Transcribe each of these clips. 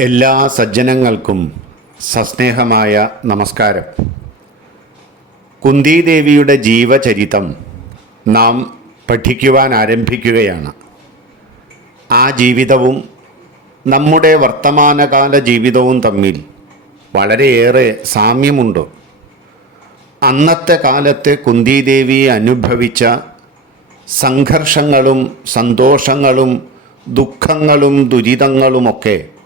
എല്ലാ സജ്ജനങ്ങൾക്കും സസ്നേഹമായ നമസ്കാരം. കുന്തിദേവിയുടെ ജീവചരിതം നാം പഠിക്കുവാൻ ആരംഭിക്കുകയാണ്. ആ ജീവിതവും നമ്മുടെ വർത്തമാനകാല ജീവിതവും തമ്മിൽ വളരെയേറെ സാമ്യമുണ്ട്. അന്നത്തെ കാലത്തെ കുന്തിദേവി അനുഭവിച്ച സംഘർഷങ്ങളും സന്തോഷങ്ങളും ദുഃഖങ്ങളും ദുരിതങ്ങളുമൊക്കെ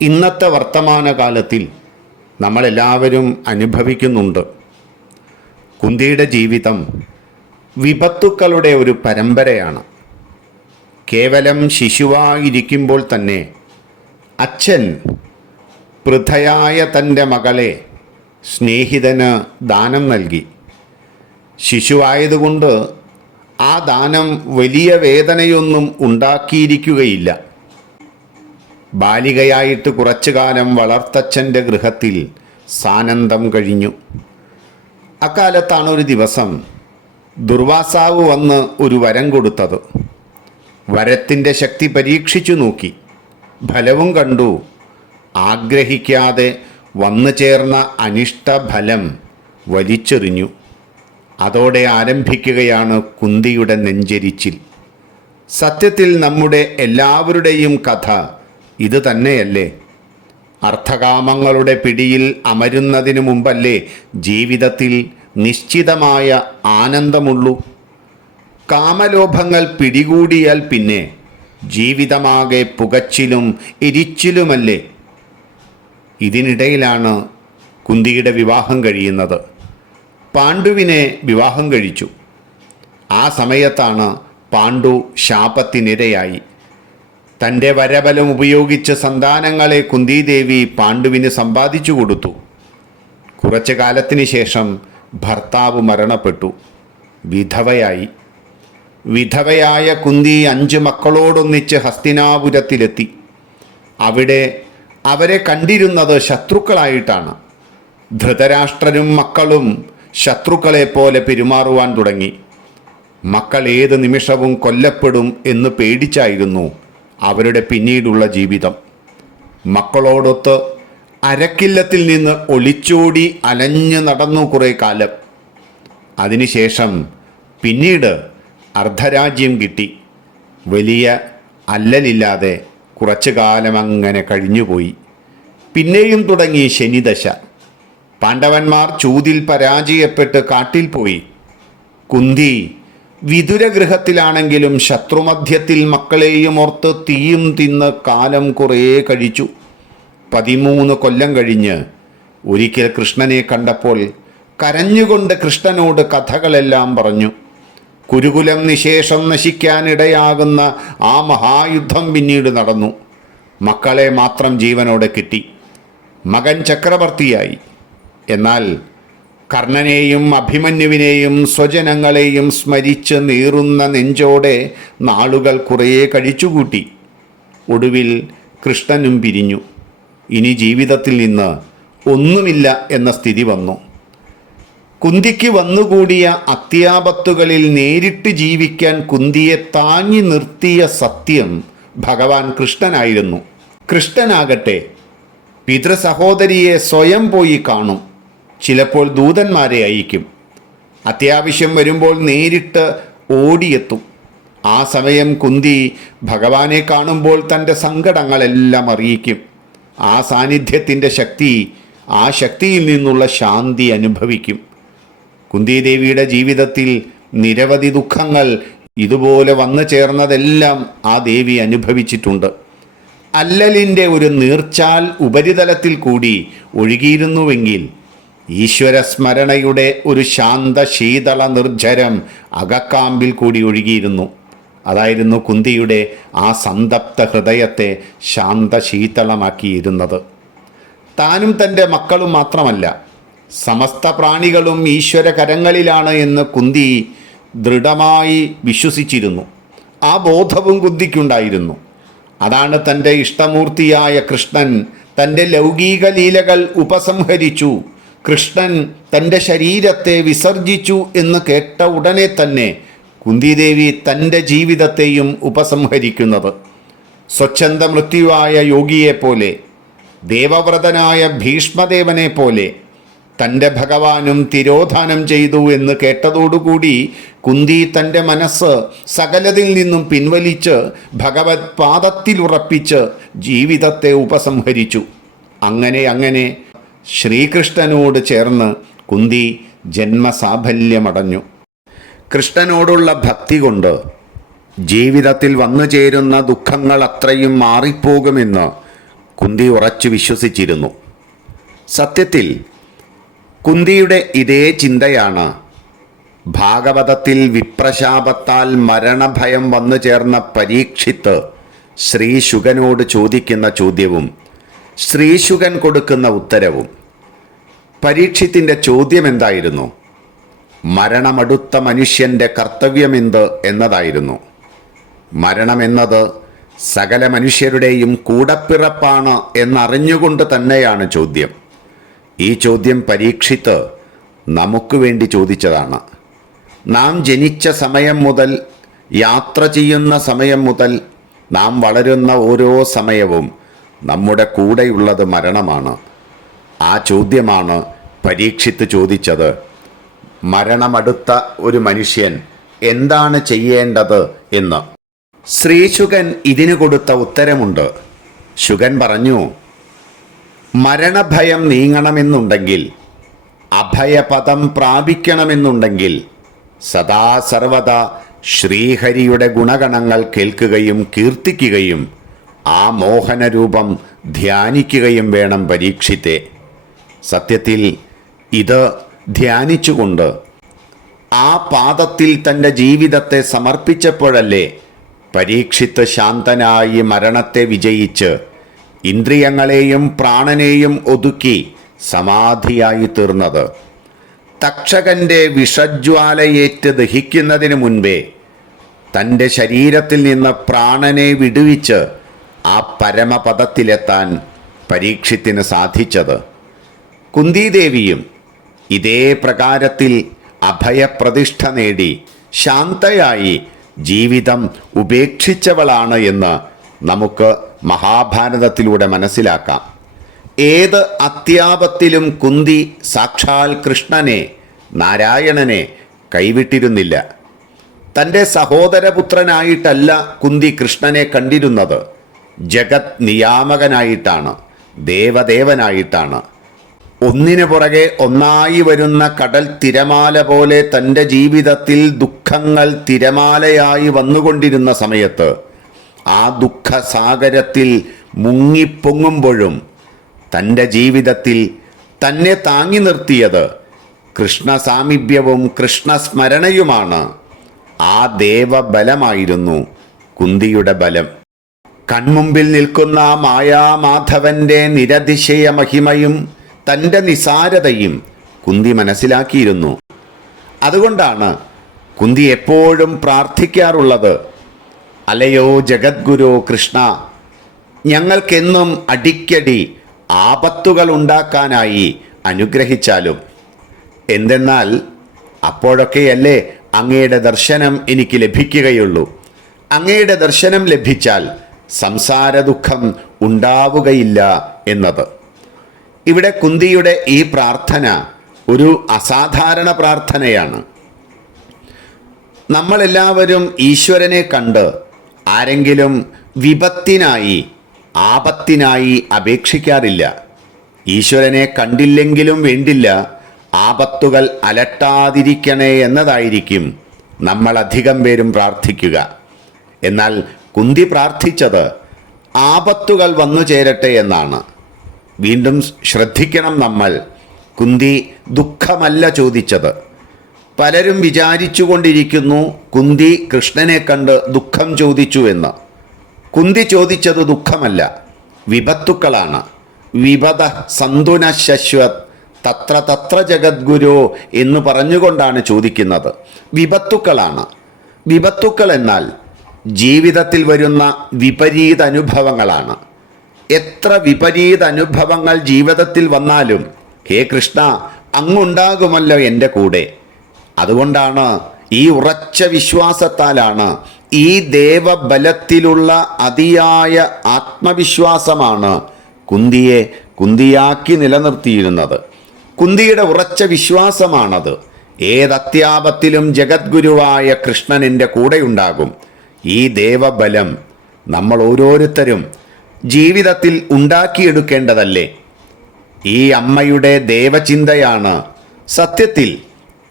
ഇന്നത്തെ വർത്തമാനകാലത്തിൽ നമ്മളെല്ലാവരും അനുഭവിക്കുന്നുണ്ട്. കുന്തിയുടെ ജീവിതം വിപത്തുക്കളുടെ ഒരു പരമ്പരയാണ്. കേവലം ശിശുവായിരിക്കുമ്പോൾ തന്നെ അച്ഛൻ പൃഥയായ തന്റെ മകളെ സ്നേഹിതന് ദാനം നൽകി. ശിശുവായതുകൊണ്ട് ആ ദാനം വലിയ വേദനയൊന്നും ഉണ്ടാക്കിയിരിക്കുകയില്ല. ബാലികയായിട്ട് കുറച്ചു കാലം വളർത്തച്ഛന്റെ ഗൃഹത്തിൽ സാനന്ദം കഴിഞ്ഞു. അക്കാലത്താണ് ഒരു ദിവസം ദുർവാസാവ് വന്ന് ഒരു വരം കൊടുത്തത്. വരത്തിന്റെ ശക്തി പരീക്ഷിച്ചു നോക്കി. ഫലവും കണ്ടു. ആഗ്രഹിക്കാതെ വന്നു ചേർന്ന അനിഷ്ടഫലം വലിച്ചെറിഞ്ഞു. അതോടെ ആരംഭിക്കുകയാണ് കുന്തിയുടെ നെഞ്ചരിച്ചിൽ. സത്യത്തിൽ നമ്മുടെ എല്ലാവരുടെയും കഥ ഇത് തന്നെയല്ലേ? അർത്ഥകാമങ്ങളുടെ പിടിയിൽ അമരുന്നതിനു മുമ്പല്ലേ ജീവിതത്തിൽ നിശ്ചിതമായ ആനന്ദമുള്ളൂ? കാമലോഭങ്ങൾ പിടികൂടിയാൽ പിന്നെ ജീവിതമാകെ പുകച്ചിലും ഇരിച്ചിലുമല്ലേ? ഇതിനിടയിലാണ് കുന്തിയുടെ വിവാഹം കഴിയുന്നത്. പാണ്ഡുവിനെ വിവാഹം കഴിച്ചു. ആ സമയത്താണ് പാണ്ഡു ശാപത്തിനിരയായി. തന്റെ വരബലം ഉപയോഗിച്ച് സന്താനങ്ങളെ കുന്തിദേവി പാണ്ഡുവിന് സമ്പാദിച്ചു കൊടുത്തു. കുറച്ചു കാലത്തിന് ശേഷം ഭർത്താവ് മരണപ്പെട്ടു. വിധവയായി. വിധവയായ കുന്തി അഞ്ച് മക്കളോടൊന്നിച്ച് ഹസ്തിനാപുരത്തിലെത്തി. അവിടെ അവരെ കണ്ടിരുന്നത് ശത്രുക്കളായിട്ടാണ്. ധൃതരാഷ്ട്രനും മക്കളും ശത്രുക്കളെ പോലെ പെരുമാറുവാൻ തുടങ്ങി. മക്കൾ ഏത് നിമിഷവും കൊല്ലപ്പെടും എന്ന് പേടിച്ചായിരുന്നു. അവരുടെ പിന്നീടുള്ള ജീവിതം. മക്കളോടൊത്ത് അരക്കില്ലത്തിൽ നിന്ന് ഒളിച്ചോടി അലഞ്ഞു നടന്നു കുറേ കാലം. അതിനുശേഷം പിന്നീട് അർദ്ധരാജ്യം കിട്ടി. വലിയ അല്ലലില്ലാതെ കുറച്ചു കാലം അങ്ങനെ കഴിഞ്ഞുപോയി. പിന്നെയും തുടങ്ങി ശനിദശ. പാണ്ഡവന്മാർ ചൂതിൽ പരാജയപ്പെട്ട് കാട്ടിൽ പോയി. കുന്തി വിതുരഗൃഹത്തിലാണെങ്കിലും ശത്രുമധ്യത്തിൽ മക്കളെയും ഓർത്ത് തീയും തിന്ന് കാലം കുറേ കഴിച്ചു. പതിമൂന്ന് കൊല്ലം കഴിഞ്ഞ് ഒരിക്കൽ കൃഷ്ണനെ കണ്ടപ്പോൾ കരഞ്ഞുകൊണ്ട് കൃഷ്ണനോട് കഥകളെല്ലാം പറഞ്ഞു. കുരുകുലം നിശേഷം നശിക്കാനിടയാകുന്ന ആ മഹായുദ്ധം പിന്നീട് നടന്നു. മക്കളെ മാത്രം ജീവനോടെ കിട്ടി. മകൻ ചക്രവർത്തിയായി. എന്നാൽ കർണനെയും അഭിമന്യുവിനെയും സ്വജനങ്ങളെയും സ്മരിച്ച് നീറുന്ന നെഞ്ചോടെ നാളുകൾ കുറേ കഴിച്ചുകൂട്ടി. ഒടുവിൽ കൃഷ്ണനും പിരിഞ്ഞു. ഇനി ജീവിതത്തിൽ നിന്ന് ഒന്നുമില്ല എന്ന സ്ഥിതി വന്നു. കുന്തിക്ക് വന്നുകൂടിയ അത്യാപത്തുകളിൽ നേരിട്ട് ജീവിക്കാൻ കുന്തിയെ താങ്ങി നിർത്തിയ സത്യം ഭഗവാൻ കൃഷ്ണനായിരുന്നു. കൃഷ്ണനാകട്ടെ പിതൃസഹോദരിയെ സ്വയം പോയി കാണും. ചിലപ്പോൾ ദൂതന്മാരെ അയക്കും. അത്യാവശ്യം വരുമ്പോൾ നേരിട്ട് ഓടിയെത്തും. ആ സമയം കുന്തി ഭഗവാനെ കാണുമ്പോൾ തന്റെ സങ്കടങ്ങളെല്ലാം അറിയിക്കും. ആ സാന്നിധ്യത്തിന്റെ ശക്തി ആ ശക്തിയിൽ നിന്നുള്ള ശാന്തി അനുഭവിക്കും. കുന്തിദേവിയുടെ ജീവിതത്തിൽ നിരവധി ദുഃഖങ്ങൾ ഇതുപോലെ വന്നു ചേർന്നതെല്ലാം ആ ദേവി അനുഭവിച്ചിട്ടുണ്ട്. അല്ലലിന്റെ ഒരു നീർച്ചാൽ ഉപരിതലത്തിൽ കൂടി ഒഴുകിയിരുന്നുവെങ്കിൽ ഈശ്വര സ്മരണയുടെ ഒരു ശാന്ത ശീതള നിർജരം അകക്കാമ്പിൽ കൂടി ഒഴുകിയിരുന്നു. അതായിരുന്നു കുന്തിയുടെ ആ സന്തപ്ത ഹൃദയത്തെ ശാന്ത ശീതളമാക്കിയിരുന്നത് താനും തന്റെ മക്കളും മാത്രമല്ല സമസ്ത പ്രാണികളും ഈശ്വര കരങ്ങളിലാണ് എന്ന് കുന്തി ദൃഢമായി വിശ്വസിച്ചിരുന്നു. ആ ബോധവും കുന്തിക്കുണ്ടായിരുന്നു. അതാണ് തന്റെ ഇഷ്ടമൂർത്തിയായ കൃഷ്ണൻ തന്റെ ലൗകിക ലീലകൾ ഉപസംഹരിച്ചു. കൃഷ്ണൻ തന്റെ ശരീരത്തെ വിസർജിച്ചു എന്ന് കേട്ട ഉടനെ തന്നെ കുന്തിദേവി തന്റെ ജീവിതത്തെയും ഉപസംഹരിക്കുന്നത്. സ്വച്ഛന്ത മൃത്യുവായ യോഗിയെപ്പോലെ ദേവവ്രതനായ ഭീഷ്മദേവനെ പോലെ തന്റെ ഭഗവാനും തിരോധാനം ചെയ്തു എന്ന് കേട്ടതോടുകൂടി കുന്തി തന്റെ മനസ്സ് സകലതിൽ നിന്നും പിൻവലിച്ച് ഭഗവത് പാദത്തിലുറപ്പിച്ച് ജീവിതത്തെ ഉപസംഹരിച്ചു. അങ്ങനെ അങ്ങനെ ശ്രീകൃഷ്ണനോട് ചേർന്ന് കുന്തി ജന്മസാഫല്യമടഞ്ഞു. കൃഷ്ണനോടുള്ള ഭക്തി കൊണ്ട് ജീവിതത്തിൽ വന്നു ചേരുന്ന ദുഃഖങ്ങൾ അത്രയും മാറിപ്പോകുമെന്ന് കുന്തി ഉറച്ചു വിശ്വസിച്ചിരുന്നു. സത്യത്തിൽ കുന്തിയുടെ ഇതേ ചിന്തയാണ് ഭാഗവതത്തിൽ വിപ്രശാപത്താൽ മരണഭയം വന്നു ചേർന്ന പരീക്ഷിത്ത് ശ്രീശുകനോട് ചോദിക്കുന്ന ചോദ്യവും ശ്രീശുകൻ കൊടുക്കുന്ന ഉത്തരവും. പരീക്ഷിത്തിന്റെ ചോദ്യം എന്തായിരുന്നു മരണമടുത്ത മനുഷ്യന്റെ കർത്തവ്യമെന്ത് എന്നതായിരുന്നു. മരണമെന്നത് സകല മനുഷ്യരുടെയും കൂടപ്പിറപ്പാണ് എന്നറിഞ്ഞുകൊണ്ട് തന്നെയാണ് ചോദ്യം. ഈ ചോദ്യം പരീക്ഷിത്ത് നമുക്ക് വേണ്ടി ചോദിച്ചതാണ്. നാം ജനിച്ച സമയം മുതൽ യാത്ര ചെയ്യുന്ന സമയം മുതൽ നാം വളരുന്ന ഓരോ സമയവും നമ്മുടെ കൂടെയുള്ളത് മരണമാണ്. ആ ചോദ്യമാണ് പരീക്ഷിത്ത് ചോദിച്ചത്. മരണമടുത്ത ഒരു മനുഷ്യൻ എന്താണ് ചെയ്യേണ്ടത് എന്ന്. ശ്രീശുകൻ ഇതിന് കൊടുത്ത ഉത്തരമുണ്ട്. ശുകൻ പറഞ്ഞു മരണഭയം നീങ്ങണമെന്നുണ്ടെങ്കിൽ അഭയപദം പ്രാപിക്കണമെന്നുണ്ടെങ്കിൽ സദാ സർവദ ശ്രീഹരിയുടെ ഗുണഗണങ്ങൾ കേൾക്കുകയും കീർത്തിക്കുകയും ആ മോഹനരൂപം ധ്യാനിക്കുകയും വേണം പരീക്ഷിത്തെ. സത്യത്തിൽ ഇത് ധ്യാനിച്ചുകൊണ്ട് ആ പാദത്തിൽ തന്റെ ജീവിതത്തെ സമർപ്പിച്ചപ്പോഴല്ലേ പരീക്ഷിത്ത് ശാന്തനായി മരണത്തെ വിജയിച്ച് ഇന്ദ്രിയങ്ങളെയും പ്രാണനെയും ഒതുക്കി സമാധിയായി തീർന്നത്. തക്ഷകന്റെ വിഷജ്വാലയേറ്റ് ദഹിക്കുന്നതിന് മുൻപേ തന്റെ ശരീരത്തിൽ നിന്ന് പ്രാണനെ വിടുവിച്ച് ആ പരമപദത്തിലെത്താൻ പരീക്ഷത്തിന് സാധിച്ചത്. കുന്തിദേവിയും ഇതേ പ്രകാരത്തിൽ അഭയപ്രതിഷ്ഠ നേടി ശാന്തയായി ജീവിതം ഉപേക്ഷിച്ചവളാണ് എന്ന് നമുക്ക് മഹാഭാരതത്തിലൂടെ മനസ്സിലാക്കാം. ഏത് അത്യാപത്തിലും കുന്തി സാക്ഷാൽ കൃഷ്ണനെ നാരായണനെ കൈവിട്ടിരുന്നില്ല. തന്റെ സഹോദരപുത്രനായിട്ടല്ല കുന്തി കൃഷ്ണനെ കണ്ടിരുന്നത്. ജഗത് നിയാമകനായിട്ടാണ് ദേവദേവനായിട്ടാണ്. ഒന്നിനു പുറകെ ഒന്നായി വരുന്ന കടൽ തിരമാല പോലെ തന്റെ ജീവിതത്തിൽ ദുഃഖങ്ങൾ തിരമാലയായി വന്നുകൊണ്ടിരുന്ന സമയത്ത് ആ ദുഃഖസാഗരത്തിൽ മുങ്ങിപ്പൊങ്ങുമ്പോഴും തന്റെ ജീവിതത്തിൽ തന്നെ താങ്ങി നിർത്തിയത് കൃഷ്ണസാമീപ്യവും കൃഷ്ണസ്മരണയുമാണ്. ആ ദേവബലമായിരുന്നു കുന്തിയുടെ ബലം. കൺമുമ്പിൽ നിൽക്കുന്ന മായാമാധവന്റെ നിരതിശയ മഹിമയും തന്റെ നിസാരതയും കുന്തി മനസ്സിലാക്കിയിരുന്നു. അതുകൊണ്ടാണ് കുന്തി എപ്പോഴും പ്രാർത്ഥിക്കാറുള്ളത് അലയോ ജഗദ്ഗുരു കൃഷ്ണ ഞങ്ങൾക്കെന്നും അടിക്കടി ആപത്തുകൾ ഉണ്ടാക്കാനായി അനുഗ്രഹിച്ചാലും. എന്തെന്നാൽ അപ്പോഴൊക്കെയല്ലേ അങ്ങയുടെ ദർശനം എനിക്ക് ലഭിക്കുകയുള്ളൂ. അങ്ങയുടെ ദർശനം ലഭിച്ചാൽ സംസാര ദുഃഖം ഉണ്ടാവുകയില്ല എന്നത്. ഇവിടെ കുന്തിയുടെ ഈ പ്രാർത്ഥന ഒരു അസാധാരണ പ്രാർത്ഥനയാണ്. നമ്മളെല്ലാവരും ഈശ്വരനെ കണ്ട് ആരെങ്കിലും വിപത്തിനായി ആപത്തിനായി അപേക്ഷിക്കാറില്ല. ഈശ്വരനെ കണ്ടില്ലെങ്കിലും വേണ്ടില്ല ആപത്തുകൾ അലട്ടാതിരിക്കണേ എന്നതായിരിക്കും നമ്മൾ അധികം പേരും പ്രാർത്ഥിക്കുക. എന്നാൽ കുന്തി പ്രാർത്ഥിച്ചത് ആപത്തുകൾ വന്നു ചേരട്ടെ എന്നാണ്. വീണ്ടും ശ്രദ്ധിക്കണം നമ്മൾ. കുന്തി ദുഃഖമല്ല ചോദിച്ചത്. പലരും വിചാരിച്ചു കൊണ്ടിരിക്കുന്നു കുന്തി കൃഷ്ണനെ കണ്ട് ദുഃഖം ചോദിച്ചു എന്ന്. കുന്തി ചോദിച്ചത് ദുഃഖമല്ല വിപത്തുക്കളാണ്. വിപത സന്തുന ശശ്വത് തത്ര തത്ര ജഗദ്ഗുരു എന്ന് പറഞ്ഞുകൊണ്ടാണ് ചോദിക്കുന്നത്. വിപത്തുക്കളാണ്. വിപത്തുക്കൾ എന്നാൽ ജീവിതത്തിൽ വരുന്ന വിപരീത അനുഭവങ്ങളാണ് എത്ര വിപരീത അനുഭവങ്ങൾ ജീവിതത്തിൽ വന്നാലും ഹേ കൃഷ്ണ അങ്ങുണ്ടാകുമല്ലോ എന്റെ കൂടെ. അതുകൊണ്ടാണ് ഈ ഉറച്ച വിശ്വാസത്താലാണ് ഈ ദേവബലത്തിലുള്ള അതിയായ ആത്മവിശ്വാസമാണ് കുന്തിയെ കുന്തിയാക്കി നിലനിർത്തിയിരുന്നത്. കുന്തിയുടെ ഉറച്ച വിശ്വാസമാണത്. ഏതത്യാപത്തിലും ജഗദ്ഗുരുവായ കൃഷ്ണൻ എന്റെ കൂടെയുണ്ടാകും. ഈ ദേവബലം നമ്മൾ ഓരോരുത്തരും ജീവിതത്തിൽ ഉണ്ടാക്കിയെടുക്കേണ്ടതല്ലേ? ഈ അമ്മയുടെ ദേവചിന്തയാണ് സത്യത്തിൽ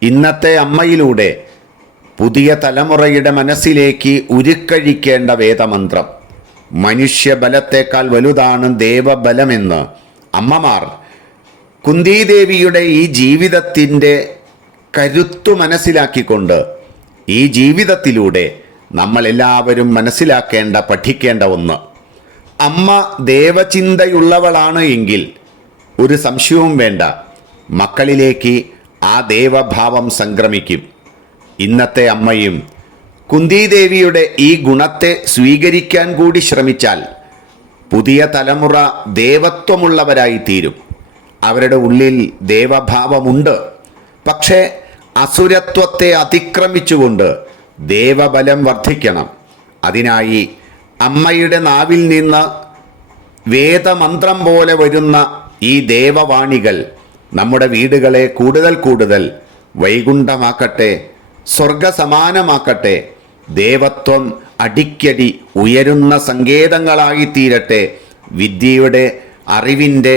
ഇന്നത്തെ അമ്മയിലൂടെ പുതിയ തലമുറയുടെ മനസ്സിലേക്ക് ഉരുക്കഴിക്കേണ്ട വേദമന്ത്രം. മനുഷ്യബലത്തേക്കാൾ വലുതാണ് ദേവബലമെന്ന് അമ്മമാർ കുന്തിദേവിയുടെ ഈ ജീവിതത്തിന്റെ കരുത്തു മനസ്സിലാക്കിക്കൊണ്ട് ഈ ജീവിതത്തിലൂടെ നമ്മളെല്ലാവരും മനസ്സിലാക്കേണ്ട പഠിക്കേണ്ട ഒന്ന്. അമ്മ ദേവചിന്തയുള്ളവളാണ് എങ്കിൽ ഒരു സംശയവും വേണ്ട. മക്കളിലേക്ക് ആ ദേവഭാവം സംക്രമിക്കും. ഇന്നത്തെ അമ്മയും കുന്തിദേവിയുടെ ഈ ഗുണത്തെ സ്വീകരിക്കാൻ കൂടി ശ്രമിച്ചാൽ പുതിയ തലമുറ ദേവത്വമുള്ളവരായി തീരും. അവരുടെ ഉള്ളിൽ ദേവഭാവമുണ്ട്. പക്ഷേ അസുരത്വത്തെ അതിക്രമിച്ചുകൊണ്ട് ദേവബലം വർദ്ധിക്കണം. അതിനായി അമ്മയുടെ നാവിൽ നിന്ന് വേദമന്ത്രം പോലെ വരുന്ന ഈ ദേവവാണികൾ നമ്മുടെ വീടുകളെ കൂടുതൽ കൂടുതൽ വൈകുണ്ഠമാക്കട്ടെ സ്വർഗസമാനമാക്കട്ടെ ദേവത്വം അടിക്കടി ഉയരുന്ന സങ്കേതങ്ങളായി തീരട്ടെ വിദ്യയുടെ അറിവിന്റെ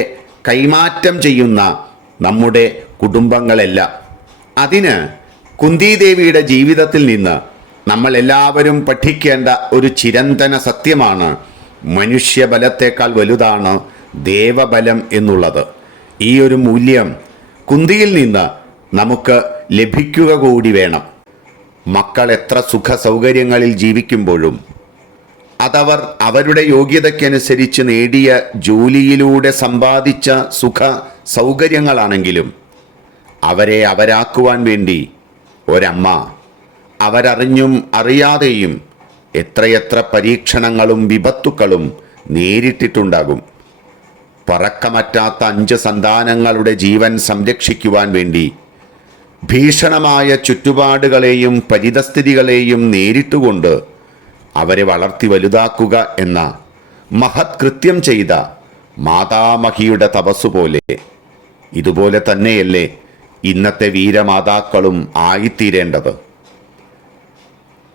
കൈമാറ്റം ചെയ്യുന്ന നമ്മുടെ കുടുംബങ്ങളെല്ലാം. അതിന് കുന്തിദേവിയുടെ ജീവിതത്തിൽ നിന്ന് നമ്മൾ എല്ലാവരും പഠിക്കേണ്ട ഒരു ചിരന്തന സത്യമാണ് മനുഷ്യബലത്തേക്കാൾ വലുതാണ് ദേവബലം എന്നുള്ളത്. ഈ ഒരു മൂല്യം കുന്തിയിൽ നിന്ന് നമുക്ക് ലഭിക്കുക കൂടി വേണം. മക്കൾ എത്ര സുഖ സൗകര്യങ്ങളിൽ ജീവിക്കുമ്പോഴും അതവർ അവരുടെ യോഗ്യതയ്ക്കനുസരിച്ച് നേടിയ ജോലിയിലൂടെ സമ്പാദിച്ച സുഖ സൗകര്യങ്ങളാണെങ്കിലും അവരെ അവരാക്കുവാൻ വേണ്ടി ഒരമ്മ. അവരറിഞ്ഞും അറിയാതെയും എത്രയെത്ര പരീക്ഷണങ്ങളും വിപത്തുക്കളും നേരിട്ടിട്ടുണ്ടാകും. പറക്കമറ്റാത്ത അഞ്ച് സന്താനങ്ങളുടെ ജീവൻ സംരക്ഷിക്കുവാൻ വേണ്ടി ഭീഷണമായ ചുറ്റുപാടുകളെയും പരിതസ്ഥിതികളെയും നേരിട്ടുകൊണ്ട് അവരെ വളർത്തി വലുതാക്കുക എന്ന മഹത് കൃത്യം ചെയ്ത മാതാമഹിയുടെ തപസ്സുപോലെ. ഇതുപോലെ തന്നെയല്ലേ ഇന്നത്തെ വീരമാതാക്കളും ആയിത്തീരേണ്ടത്.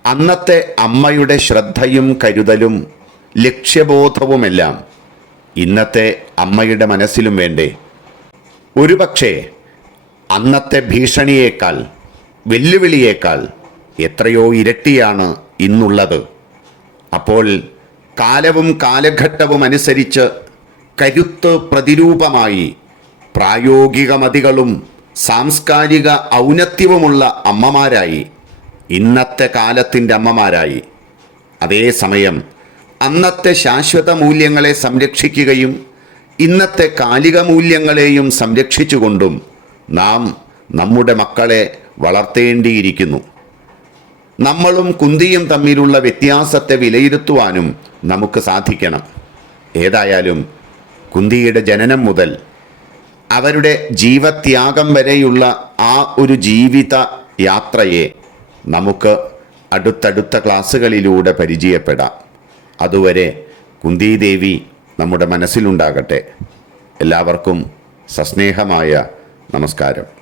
അന്നത്തെ അമ്മയുടെ ശ്രദ്ധയും കരുതലും ലക്ഷ്യബോധവുമെല്ലാം ഇന്നത്തെ അമ്മയുടെ മനസ്സിലും വേണ്ടേ. ഒരുപക്ഷേ അന്നത്തെ ഭീഷണിയേക്കാൾ വെല്ലുവിളിയേക്കാൾ എത്രയോ ഇരട്ടിയാണ് ഇന്നുള്ളത്. അപ്പോൾ കാലവും കാലഘട്ടവും അനുസരിച്ച് കരുത്ത് പ്രതിരൂപമായി പ്രായോഗിക പ്രായോഗികമതികളും സാംസ്കാരിക ഔന്നത്യവുമുള്ള അമ്മമാരായി ഇന്നത്തെ കാലത്തിന്റെ അമ്മമാരായി. അതേസമയം അന്നത്തെ ശാശ്വത മൂല്യങ്ങളെ സംരക്ഷിക്കുകയും ഇന്നത്തെ കാലിക മൂല്യങ്ങളെയും സംരക്ഷിച്ചുകൊണ്ടും നാം നമ്മുടെ മക്കളെ വളർത്തേണ്ടിയിരിക്കുന്നു. നമ്മളും കുന്തിയും തമ്മിലുള്ള വ്യത്യാസത്തെ വിലയിരുത്തുവാനും നമുക്ക് സാധിക്കണം. ഏതായാലും കുന്തിയുടെ ജനനം മുതൽ അവരുടെ ജീവത്യാഗം വരെയുള്ള ആ ഒരു ജീവിത യാത്രയെ നമുക്ക് അടുത്തടുത്ത ക്ലാസ്സുകളിലൂടെ പരിചയപ്പെടാം. അതുവരെ കുന്തിദേവി നമ്മുടെ മനസ്സിലുണ്ടാകട്ടെ. എല്ലാവർക്കും സസ്നേഹമായ നമസ്കാരം.